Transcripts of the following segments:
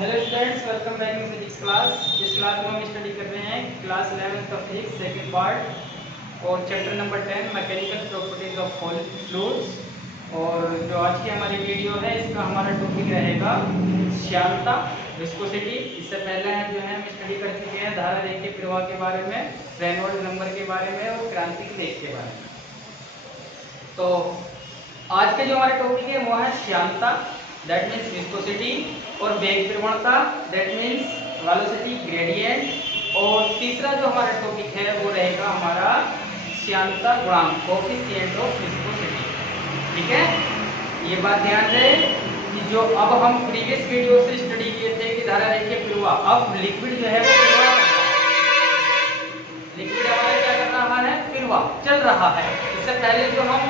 Hello students, welcome back in physics class. इस class में हम स्टडी कर रहे हैं class 11th of physics second part और chapter number 10 mechanical properties of fluids. और जो आज की हमारी वीडियो है इसका हमारा टॉपिक रहेगा श्यानता, विस्कोसिटी। इससे पहले जो है हम स्टडी कर चुके हैं धारा रेखीय प्रवाह के बारे में, रेनॉल्ड्स नंबर के बारे में और क्रांतिक वेग के बारे में। तो आज के जो हमारे टॉपिक है वो है श्यानता, दैट मीन्स विस्कोसिटी, और वेग प्रवणता, दैट मीन्स वेलोसिटी ग्रेडियंट। और तीसरा जो हमारा टॉपिक है वो रहेगा हमारा श्यानता गुणांक, कोएफिशिएंट ऑफ विस्कोसिटी। ठीक है, ये बात ध्यान रहे कि जो अब हम प्रीवियस वीडियो से स्टडी किए थे कि धारा रेखीय प्रवाह, अब लिक्विड जो है वो लिक्विड हमारा क्या कर रहा है, प्रवाह चल रहा है। इससे पहले जो हम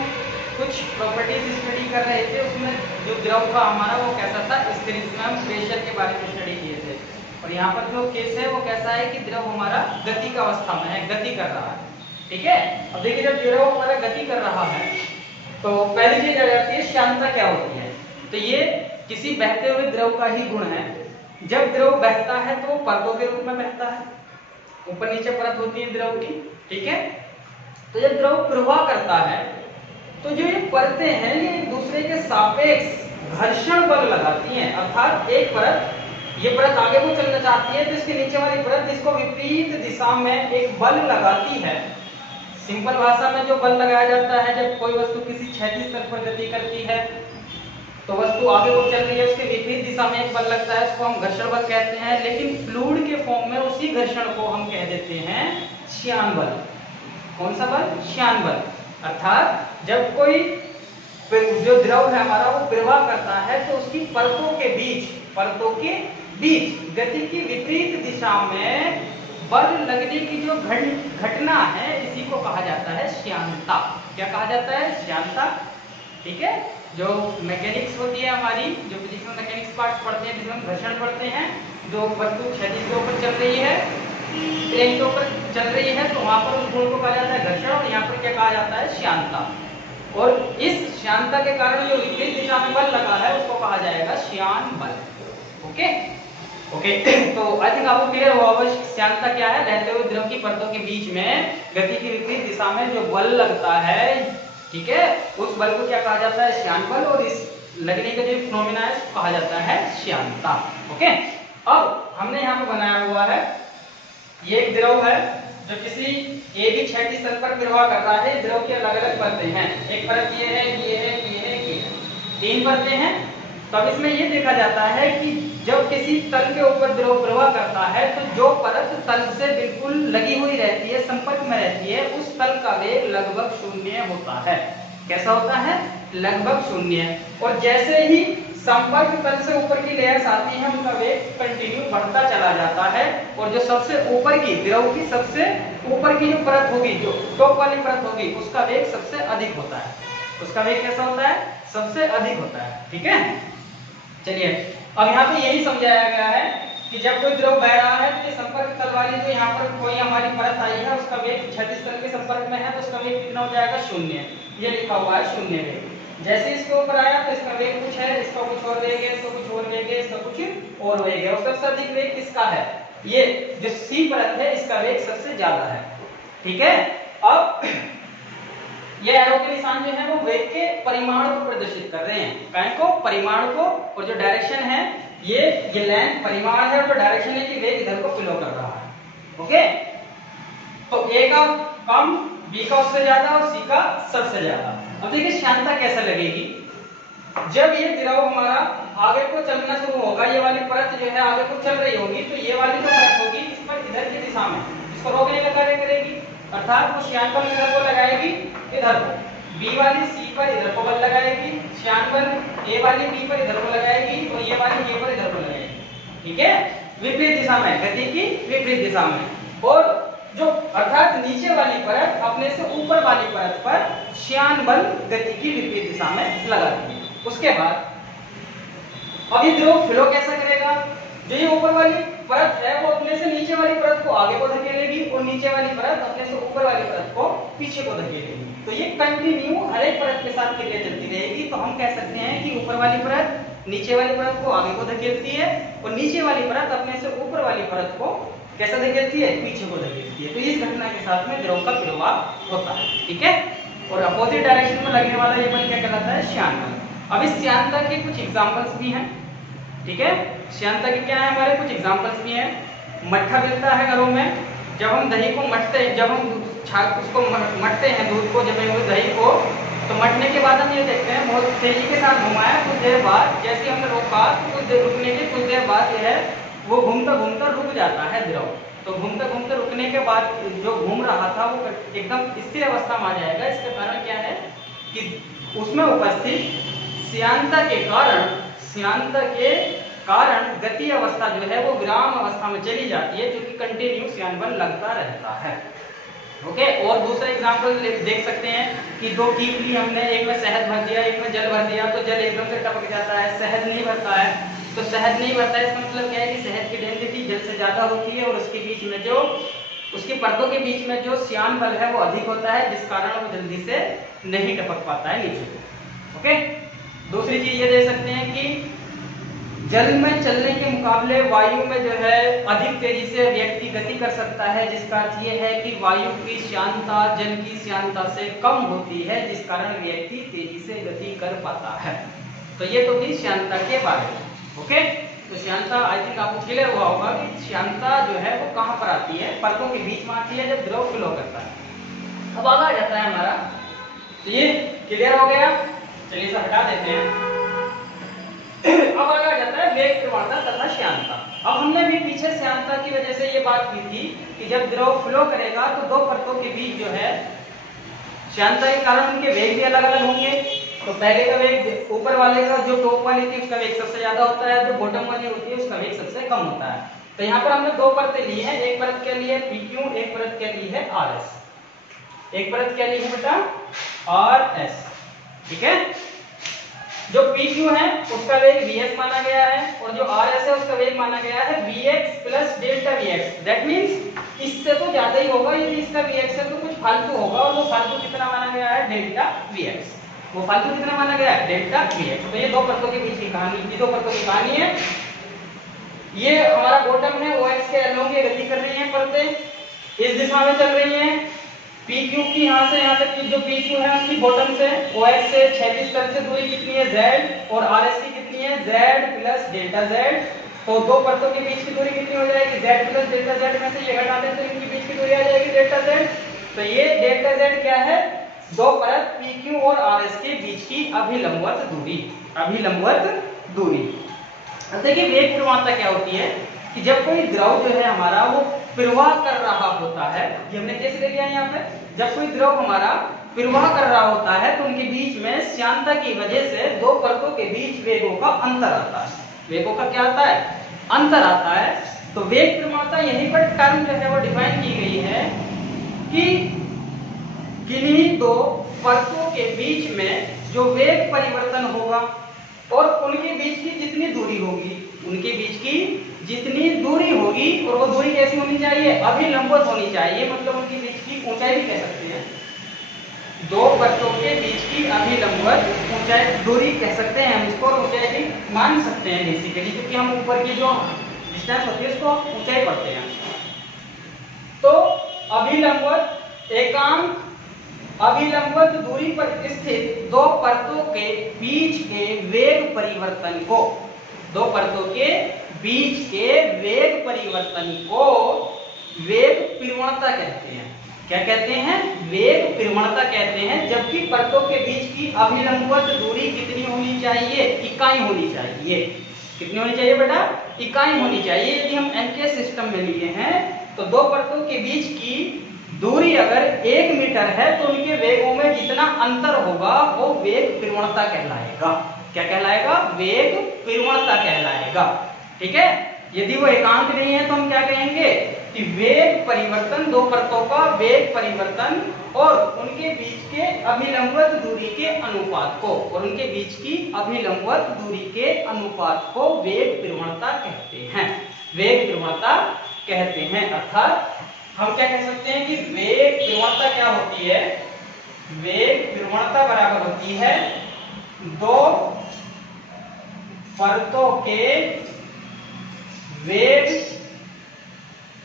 कुछ प्रॉपर्टीज स्टडी कर रहे थे उसमें जो द्रव था हमारा वो कैसा था, स्थिर, इसमें हम प्रेशर के बारे में स्टडी किए थे। और यहाँ पर जो केस है वो कैसा है कि द्रव हमारा गति का अवस्था में है, गति कर रहा है। ठीक है, अब देखिए जब द्रव हमारा गति कर रहा है तो पहली चीज आ जाती है श्यानता क्या होती है। तो ये किसी बहते हुए द्रव का ही गुण है। जब द्रव बहता है तो परतों के रूप में बहता है, ऊपर नीचे परत होती है द्रव की। ठीक है, तो जब द्रव प्रवाह करता है तो जो ये परतें हैं ये एक दूसरे के सापेक्ष घर्षण बल लगाती हैं। अर्थात एक परत, ये परत आगे को चलना चाहती है तो इसके नीचे वाली परत इसको विपरीत दिशा में एक बल लगाती है। सिंपल भाषा में जो बल लगाया जाता है जब कोई वस्तु किसी क्षैतिज तल पर गति करती है तो वस्तु आगे को चल रही है, उसके विपरीत दिशा में एक बल लगता है, उसको हम घर्षण बल कहते हैं। लेकिन फ्लूइड के फॉर्म में उसी घर्षण को हम कह देते हैं श्यान बल। कौन सा बल? श्यान बल। अर्थात जब कोई जो द्रव है हमारा वो प्रवाह करता है तो उसकी परतों के बीच गति की विपरीत दिशा में बल लगने की जो घटना है इसी को कहा जाता है श्यानता। क्या कहा जाता है? श्यानता। ठीक है, जो मैकेनिक्स होती है हमारी, जो फिजिक्स में मैकेनिक्स पार्ट पढ़ते हैं जिसमें हम घर्षण पढ़ते हैं, जो वस्तु क्षैतिज के ऊपर चल रही है, प्लेन के ऊपर चल रही है, तो वहां पर उस गुण को कहा जाता है घर्षण और यहाँ पर क्या कहा जाता है? श्यानता। और इस श्यानता के कारण जो विपरीत दिशा में बल लगा है उसको कहा जाएगा श्यान बल। ओके ओके तो आई थिंक आपको क्लियर हुआ होगा श्यानता क्या है। बहते हुए द्रव की परतों के बीच में गति की विपरीत दिशा में जो बल लगता है, ठीक है, उस बल को क्या कहा जाता है? श्यान बल। और इस लगने का जो फिनोमेना है उसको कहा जाता है श्यानता। ओके, अब हमने यहाँ पे बनाया हुआ है, ये एक द्रव है जो किसी एक ही क्षैतिज तल पर प्रवाह कर रहा है। द्रव की अलग अलग परतें हैं, एक परत ये है, ये है, ये है, ये है, तीन परतें हैं। तो अब इसमें ये देखा जाता है कि जब किसी तल के ऊपर द्रव प्रवाह करता है तो जो परत तल से बिल्कुल लगी हुई रहती है, संपर्क में रहती है, उस तल का वेग लगभग शून्य होता है। कैसा होता है? लगभग शून्य। और जैसे ही संपर्क तल से ऊपर की लेयर्स आती है उनका वेग कंटिन्यू बढ़ता चला जाता है। और जो सबसे ऊपर की द्रव की सबसे ऊपर की जो परत होगी, जो टॉप वाली परत होगी, उसका वेग सबसे अधिक होता है। उसका वेग कैसा होता है? सबसे अधिक होता है। ठीक है, चलिए अब यहाँ पे यही समझाया गया है कि जब कोई द्रव बह रहा है तो संपर्क तल वाली जो यहाँ पर कोई हमारी परत आई है उसका वेग क्षैतिज तल के संपर्क में है तो उसका वेग कितना हो जाएगा? शून्य। ये लिखा हुआ है शून्य वेग। जैसे इसके ऊपर आया तो इसका वेग कुछ है, इसका कुछ और वेग है, इसका कुछ और वेग है, इसका कुछ और वेग है। और सबसे अधिक वेग किसका है? ये जो सी परत है इसका वेग सबसे ज्यादा है। ठीक है, अब ये एरो के निशान जो है वो वेग के परिमाण को प्रदर्शित कर रहे हैं। काय को? परिमाण को। और जो डायरेक्शन है ये लेंथ परिमाण है और जो डायरेक्शन है कि वेग इधर को फ्लो कर रहा है। ओके, तो ए का कम, बी का उससे ज्यादा और सी का सबसे ज्यादा। अब देखिए श्यानता कैसे लगेगी। जब ये द्रव हमारा आगे को चलना शुरू होगा, ये वाली परत जो है आगे को चल रही होगी, तो ये वाली जो परत होगी इस पर इधर की दिशा में इसको रोकने का कार्य करेगी। अर्थात वो श्यान बल इधर को लगाएगी, इधर को। बी वाली सी पर इधर को बल लगाएगी, श्यान बल ए वाली बी पर इधर को लगाएगी और ये वाली ए पर इधर को लगाएगी। ठीक है, विपरीत दिशा में, गति की विपरीत दिशा में। और जो अर्थात नीचे वाली परत अपने से ऊपर वाली परत पर श्यान बल गति की विपरीत दिशा में लगाती है। उसके बाद अब ये द्रव फ्लो कैसा करेगा? जो ये ऊपर वाली परत है वो अपने से नीचे वाली परत को आगे को धकेलेगी और नीचे वाली परत अपने से ऊपर वाली परत को पीछे को धकेलेगी। तो ये कंटिन्यू हर एक परत के साथ क्रिया चलती रहेगी। तो हम कह सकते हैं कि ऊपर वाली परत नीचे वाली परत को आगे को धकेलती है और नीचे वाली परत अपने से ऊपर वाली परत को कैसा धकेलती है, पीछे को धकेलती है। तो इस घटना के साथ में द्रव का प्रवाह होता है, ठीक है। और अपोजिट डायरेक्शन में लगने वाला ये बल क्या कहलाता है, श्यान बल। अब इस श्यानता के कुछ एग्जांपल्स भी हैं, ठीक है। श्यानता के क्या है हमारे कुछ एग्जांपल्स भी हैं। मट्ठा मिलता है घरों में, जब हम दही को मटते हैं, जब हम उसको मटते हैं दूध को, जब हम दही को, तो मटने के बाद हम ये देखते हैं बहुत तेजी के साथ घुमाया, कुछ देर बाद जैसे हमने रोका तो कुछ देर रुकने के कुछ देर बाद यह है वो घूमता घूमता रुक जाता है द्रव। तो घूमते घूमते रुकने के बाद जो घूम रहा था वो एकदम स्थिर अवस्था में आ जाएगा। इसका कारण क्या है कि उसमें उपस्थित श्यानता के कारण गति अवस्था जो है वो विराम अवस्था में चली जाती है, जो कि कंटिन्यू श्यान बल लगता रहता है। ओके। और दूसरा एग्जांपल देख सकते हैं कि दो कीटली हमने एक में शहद भर दिया, एक में जल भर दिया, तो जल एकदम से टपक जाता है, शहद नहीं भरता है। तो शहद नहीं भरता है इसका मतलब क्या है कि शहद की डेंसिटी जल से ज्यादा होती है और उसके बीच में जो उसकी परतों के बीच में जो श्यान बल है वो अधिक होता है, जिस कारण वो जल्दी से नहीं टपक पाता है नीचे को। ओके। दूसरी चीज ये देख सकते हैं कि जल में चलने के मुकाबले वायु में जो है अधिक तेजी से व्यक्ति गति कर सकता है, जिसका अर्थ ये है कि वायु की श्यानता जल की श्यानता से कम होती है, जिस कारण व्यक्ति तेजी से गति कर पाता है। तो ये तो थी श्यानता के बारे में। ओके। तो श्यानता आई थिंक आपको क्लियर हुआ होगा कि श्यानता जो है वो कहाँ पर आती है, परतों के बीच में आती है जब द्रव फ्लो करता है। अब आगे आ जाता है हमारा, तो ये क्लियर हो गया, चलिए इसे हटा देते हैं। अब आगे आ जाता है वेग प्रवणता तथा श्यानता। अब हमने भी पीछे श्यानता की वजह से ये बात की थी कि जब द्रव फ्लो करेगा तो दो परतों के बीच जो है श्यानता के कारण उनके वेग भी अलग अलग होंगे। तो पहले का वेग ऊपर वाले का जो टॉप वाली थी उसका वेग सबसे ज्यादा होता है, जो बॉटम वाली होती है उसका वेग सबसे कम होता है। तो यहाँ पर हमने दो परतें ली है, एक परत क्या ली है PQ, एक परत क्या ली है RS। एक परत क्या ली है बेटा RS, ठीक है। जो PQ है उसका वेग Vs माना गया है और जो RS है उसका वेग माना गया है Vx plus delta Vx। That means इससे तो ज्यादा ही होगा, यदि इसका Vx है तो कुछ फालतू होगा, और वो फालतू कितना माना गया है डेल्टा Vx। वो फालतू कितना माना गया है डेल्टा Vx। तो ये दो परतों के बीच की कहानी, ये दो परतों की कहानी है। ये हमारा बॉटम है, OX के अलोंग ये गति कर रही है परतें, इस दिशा में चल रही है। PQ की यहाँ से यहाँ तक की जो PQ है उसकी बॉटम से OX से क्षैतिज तल से दूरी कितनी है Z, और RS की कितनी है Z प्लस डेल्टा Z। तो दो परतों के बीच की दूरी कितनी हो जाएगी Z प्लस डेल्टा Z, में से ये घटा दें तो इनके बीच की दूरी आ जाएगी डेल्टा Z। तो ये डेल्टा Z क्या है, दो परत PQ और RS के बीच की अभिलंबवत दूरी, अभिलंबवत दूरी। अब देखिए वेग प्रवणता क्या होती है कि जब कोई द्रव जो है हमारा वो प्रवाह कर रहा होता है, ये हमने कैसे ले लिया यहाँ पे, जब कोई द्रव हमारा प्रवाह कर रहा होता है तो उनके बीच में श्यानता की वजह से दो परतों के बीच वेगों का अंतर आता है। वेगों का क्या आता है, अंतर आता है। तो वेग प्रवणता यहीं पर टर्म जो है वो डिफाइन की गई है कि किन्हीं दो परतों के बीच में जो वेग परिवर्तन होगा और उनके बीच की जितनी दूरी होगी, उनके बीच की जितनी दूरी होगी, और वो दूरी कैसी होनी चाहिए, अभिलंबवत होनी चाहिए, मतलब उनके बीच की ऊंचाई भी कह सकते हैं, दो परतों के बीच की अभिलंबवत ऊंचाई दूरी कह सकते हैं हम इसको, और ऊंचाई भी मान सकते हैं बेसिकली, क्योंकि हम ऊपर की जो डिस्टेंस होती है उसको ऊंचाई पढ़ते हैं। तो अभिलंबवत एकांक अभिलंबवत दूरी पर स्थित दो परतों के बीच के वेग परिवर्तन को, दो परतों के बीच के वेग परिवर्तन को वेग प्रवणता कहते हैं। क्या कहते हैं, वेग प्रवणता कहते हैं। जबकि परतों के बीच की अभिलंबवत दूरी कितनी होनी चाहिए, इकाई होनी चाहिए। कितनी होनी चाहिए बेटा, इकाई होनी चाहिए। यदि हम एनके सिस्टम में लिए हैं तो दो परतों के बीच की दूरी अगर 1 मीटर है तो उनके वेगों में जितना अंतर होगा वो वेग प्रवणता कहलाएगा। क्या कहलाएगा, वेग प्रवणता कहलाएगा। ठीक है। यदि वो एकांक नहीं है तो हम क्या कहेंगे कि वेग परिवर्तन, दो परतों का वेग परिवर्तन और उनके बीच के अभिलंबवत दूरी के अनुपात को, और उनके बीच की अभिलंबवत दूरी के अनुपात को वेग प्रवणता कहते हैं। वेग प्रवणता कहते हैं। अर्थात हम क्या कह सकते हैं कि वेग प्रवणता क्या होती है, वेग प्रवणता बराबर होती है दो परतों के वेग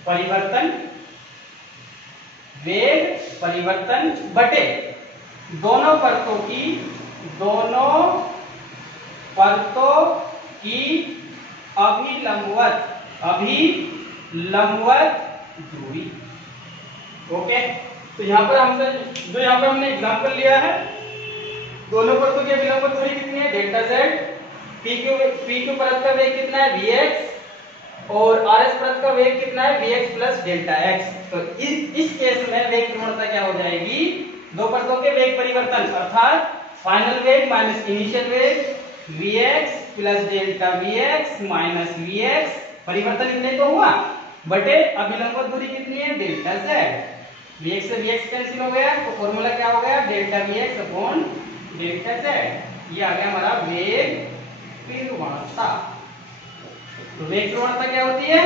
परिवर्तन बटे दोनों परतों की अभिलंबवत दूरी। ओके, तो यहाँ पर हमने एग्जांपल लिया है, दोनों परतों की अभिलंबवत दूरी कितनी है, डेल्टा जेड। पी क्यू परत का वेग कितना है, वीएक्स, और आर एस परत का वेग कितना है, वीएक्स प्लस डेल्टा एक्स। तो इस केस में वेग प्रवणता क्या हो जाएगी, दो परतों के वेग परिवर्तन अर्थात फाइनल वेग माइनस इनिशियल वेग, VX plus delta VX minus VX, परिवर्तन इतने तो हुआ, बटे अभिलंबवत दूरी कितनी है, डेल्टा जेड। वीएक्स से वीएक्स कैंसिल हो गया, तो फॉर्मूला क्या हो गया, delta VX upon delta Z. ये आ गया हमारा वेग प्रवणता। तो वेग प्रवणता क्या होती है,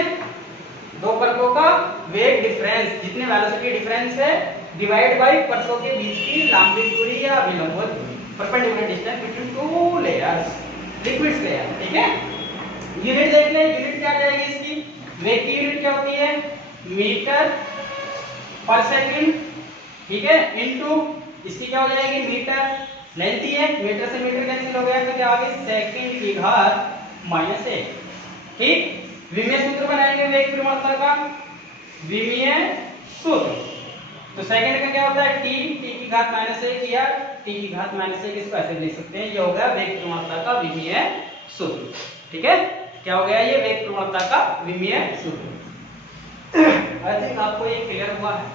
दो परतों का वेग डिफरेंस, जितने वेलोसिटी डिफरेंस है डिवाइड बाय परतों के बीच की लंबित दूरी या अभिलंबवत दूरी, perpendicular distance between two layers, liquids layer. ठीक है, यूनिट देख ले, यूनिट क्या जाएगी इसकी, वेग की यूनिट क्या होती है, मीटर पर सेकंड। ठीक है, इनटू इसकी क्या हो जाएगी, मीटर, लेंथ ही है, मीटर से मीटर कैंसिल हो गया, तो क्या आ गई सेकंड की घात माइनस 1। ठीक, विमीय सूत्र बनाएंगे वेग प्रवणता का, विमीय सूत्र, तो सेकंड का क्या होता है, टी की घात माइनस 1 या टी की घात माइनस 1, इसको ऐसे लिख सकते हैं, ये हो गया वेग प्रवणता का विमीय सूत्र। ठीक है, क्या हो गया, ये वेग प्रवणता का विमीय सूत्र। आई थिंक आपको ये क्लियर हुआ है।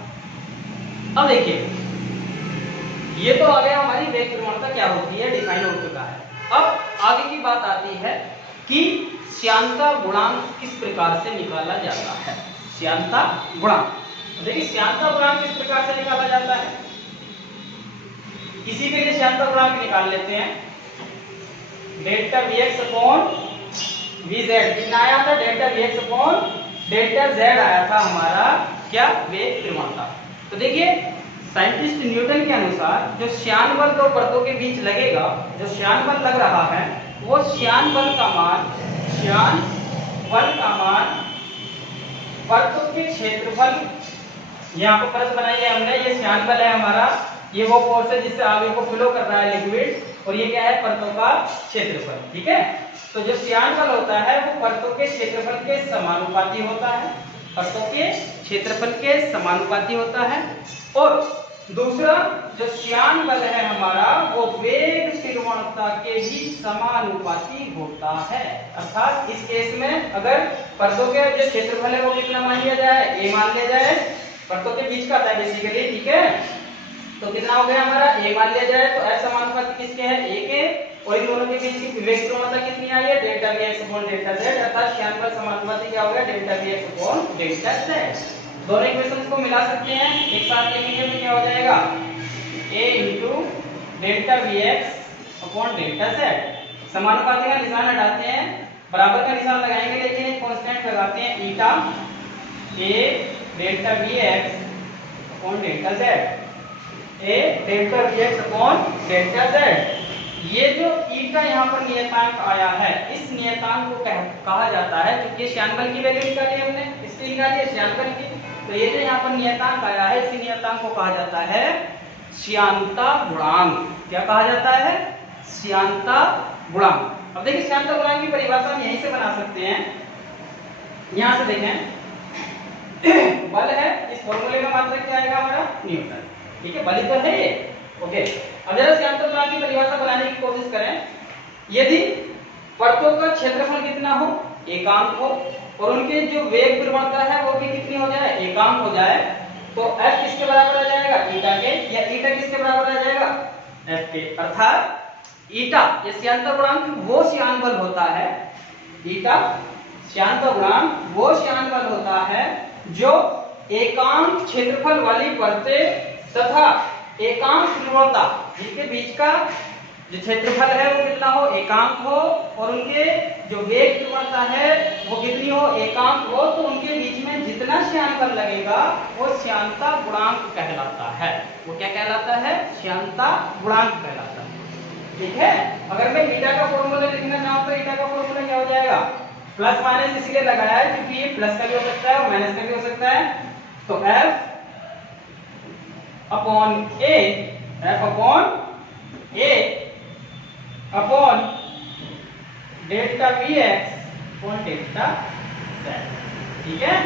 अब देखिए, ये तो आ गया हमारी वेग प्रवणता क्या होती है, डिफाइन हो चुका है। अब आगे की बात आती है कि श्यानता गुणांक किस प्रकार से निकाला जाता है। श्यानता गुणांक, देखिए श्यानता गुणांक किस प्रकार से निकाला जाता है, इसी के लिए श्यानता गुणांक निकाल लेते हैं। डेल्टा वीएक्स अपॉन वीजेड कितना आया था, delta VX upon delta Z आया था हमारा क्या, वेग प्रवणता। तो देखिए साइंटिस्ट न्यूटन के अनुसार जो श्यान बल दो परतों के बीच लगेगा, जो श्यान बल लग रहा है, वो श्यान बल का मान परतों के क्षेत्रफल, यहाँ पर परत बनाई है हमने, ये श्यान बल है हमारा, ये वो फोर्स है जिससे आगे को फ्लो कर रहा है लिक्विड, और ये क्या है, परतों का क्षेत्रफल। ठीक है, तो जो श्यान बल होता है वो परतों के क्षेत्रफल के समानुपाती होता है, परतों के क्षेत्रफल के समानुपाती होता है। और दूसरा जो श्यान बल है हमारा, वो वेग प्रवणता के भी समानुपाती होता है। अर्थात इस केस में अगर परतों के जो क्षेत्रफल है वो कितना मान लिया जाए, ए मान लिया जाए, परतों के बीच का आता है बेसिकली। ठीक है, तो कितना हो गया हमारा, ए मान लिया जाए, तो एस समानुपाती किसके है, ए के, और इन दोनों के बीच की वेग प्रवणता कितनी आई है, delta VX upon delta Z, अर्थात श्यान बल समानुपाती क्या हो गया, delta VX upon delta Z. दोनों इक्वेशंस को मिला सकते हैं, एक साथ लिखेंगे तो क्या हो जाएगा, a into delta VX upon delta Z. समानुपाती का निशान हटाते हैं, बराबर का निशान लगाएंगे, लेकिन एक कांस्टेंट लगाते हैं ईटा, a delta VX upon delta Z, a delta VX upon delta Z. ये जो ईटा यहाँ पर नियतांक आया है, इस नियतांक को कहा जाता है, क्योंकि श्यान बल की वैल्यू निकाली हमने, इसकी निकाली है श्यान बल की, तो ये जो यहाँ पर नियतांक आया है, इसी नियतांक को कहा जाता है श्यानता गुणांक। क्या कहा जाता है, श्यानता गुणांक। अब देखिए श्यानता गुणांक की परिभाषा हम यहीं से बना सकते हैं, यहां से देखें, बल है, इस फॉर्मूले का मात्रक क्या आएगा हमारा, न्यूटन। ठीक है, बल ही तो है ये। ओके, अब जरा श्यानता गुणांक की परिभाषा बनाने की कोशिश करें। यदि परतों का क्षेत्रफल कितना हो, एकांक हो, और उनके जो वेग प्रवणता है वो भी कितनी हो जाए, एकांक हो जाए, तो F किसके बराबर आ जाएगा, ईटा के, या ईटा किसके बराबर आ जाएगा, F के। अर्थात ईटा ये श्यानता गुणांक वो श्यान बल होता है, ईटा श्यानता गुणांक वो श्यान बल होता है जो एकांक क्षेत्रफल वाली परतें तथा एकांक प्रवणता, जिनके बीच का जो क्षेत्रफल है वो कितना हो, एकांक हो, और उनके जो वेग प्रवणता है वो कितनी हो, एकांक हो, तो उनके बीच में जितना श्यान बल लगेगा वो श्यानता गुणांक कहलाता है। वो क्या कहलाता है, श्यानता गुणांक कहलाता है। ठीक है, अगर मैं ईटा का फॉर्मूला लिखना चाहूं तो ईटा का फॉर्मूला प्लस माइनस इसलिए लगाया है क्योंकि ये प्लस का भी हो सकता है और माइनस का भी हो सकता है। तो F upon A upon delta Vx upon delta Z, ठीक है।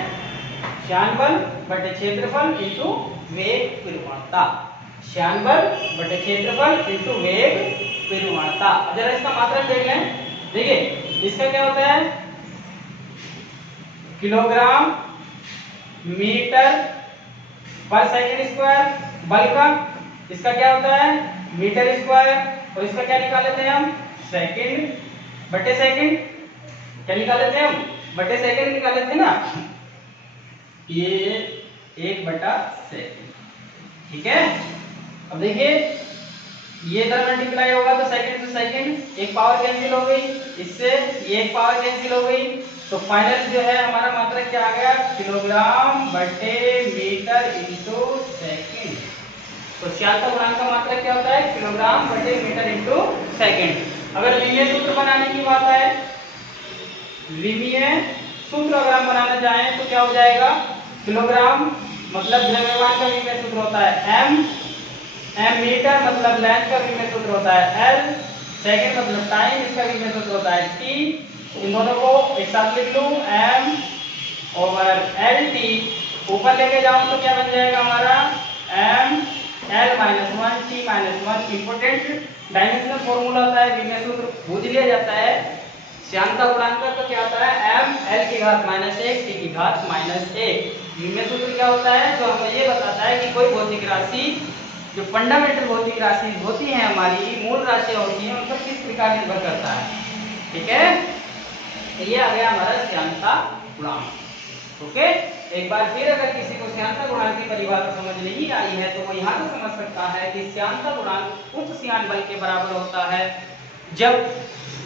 श्यान बल बटे क्षेत्रफल इंटू वेग परिमाणता, श्यान बल बटे क्षेत्रफल इंटू वेग परिमाणता। जरा इसका मात्रक देख लें। देखिए इसका क्या होता है, किलोग्राम मीटर पर सेकंड स्क्वायर बल का, इसका क्या होता है मीटर स्क्वायर, और इसका क्या निकाल लेते हैं हम, सेकंड बटे सेकंड। क्या निकाल लेते हैं हम, बटे सेकंड निकाल लेते हैं ना, ये 1 बटा सेकंड, ठीक है। अब देखिए ये इधर मल्टीप्लाई होगा तो सेकंड टू सेकंड एक पावर कैंसिल हो गई, इससे ये एक पावर कैंसिल हो गई, तो फाइनल जो है हमारा मात्रक क्या आ गया, किलोग्राम बटे मीटर इंटू सेकंड। तो श्यानता गुणांक का मात्रक क्या होता है, किलोग्राम बटे मीटर इंटू सेकंड। अगर विमीय सूत्र बनाने की बात आए, विमीय सूत्र अगर हम बनाना चाहें तो क्या हो जाएगा, किलोग्राम मतलब द्रव्यमान का विमीय सूत्र होता है m मीटर मतलब लेंथ का विमीय सूत्र होता है l, सेकंड मतलब टाइम, इसका विमीय सूत्र होता है t। इन दोनों को एक साथ लिख लूं, m ओवर lt, ऊपर लेके जाऊं तो क्या बन जाएगा हमारा, m l minus 1 t minus 1। Important dimensional formula होता है, विमीय सूत्र पूछ लिया जाता है। श्यानता गुणांक का क्या होता है, m l की घात माइनस 1 t की घात माइनस 1। विमीय सूत्र क्या होता है, जो हमें ये बताता है कि कोई भौतिक राशि, जो फंडामेंटल भौतिक राशि होती है हमारी, मूल राशियां होती हैं, उन पर किस प्रकार निर्भर करता है, ठीक है। ये आ गया हमारा श्यानता गुणांक। ओके, एक बार फिर अगर किसी को श्यानता गुणांक की परिभाषा समझ नहीं आई है तो वो यहाँ से समझ सकता है कि श्यानता गुणांक उच्च श्यान बल के बराबर होता है जब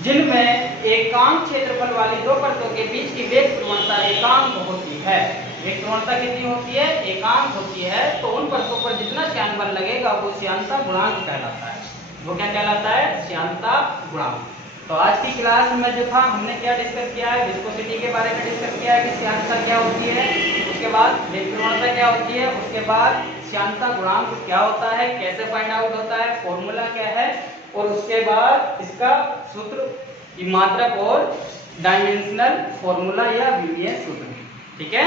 जिनमें एकांक क्षेत्रफल वाली दो परतों के बीच की वेग प्रवणता एकांक होती है। वेग प्रवणता कितनी होती है, एकांक होती है। तो उन परतों पर जितना श्यान बल लगेगा वो श्यानता गुणांक कहलाता है। वो क्या कहलाता है, श्यानता गुणांक। तो आज की क्लास में जो था हमने क्या डिस्कस किया है, विस्कोसिटी के बारे में डिस्कस किया है कि श्यानता क्या होती है, उसके बाद वेग प्रवणता क्या होती है, उसके बाद श्यानता गुणांक क्या होता है, कैसे फाइंड आउट होता है, फॉर्मूला क्या है, और उसके बाद इसका सूत्र, मात्रक और डायमेंशनल फॉर्मूला या विमीय सूत्र, ठीक है।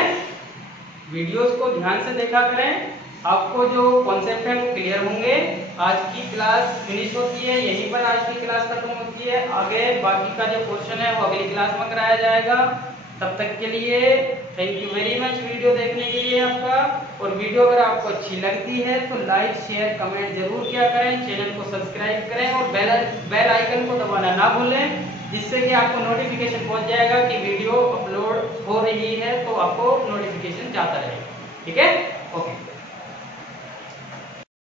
वीडियोस को ध्यान से देखा करें, आपको जो कॉन्सेप्ट है वो क्लियर होंगे। आज की क्लास फिनिश होती है, यहीं पर आज की क्लास खत्म होती है। आगे बाकी का जो क्वेश्चन है वो अगली क्लास में कराया जाएगा। तब तक के लिए thank you very much video देखने के लिए आपका। और वीडियो अगर आपको अच्छी लगती है तो लाइक शेयर कमेंट जरूर किया करें, चैनल को सब्सक्राइब करें और बेल आइकन को दबाना ना भूलें, जिससे कि आपको नोटिफिकेशन पहुंच जाएगा कि वीडियो अपलोड हो रही है, तो आपको नोटिफिकेशन जाता रहेगा, ठीक है। ओके।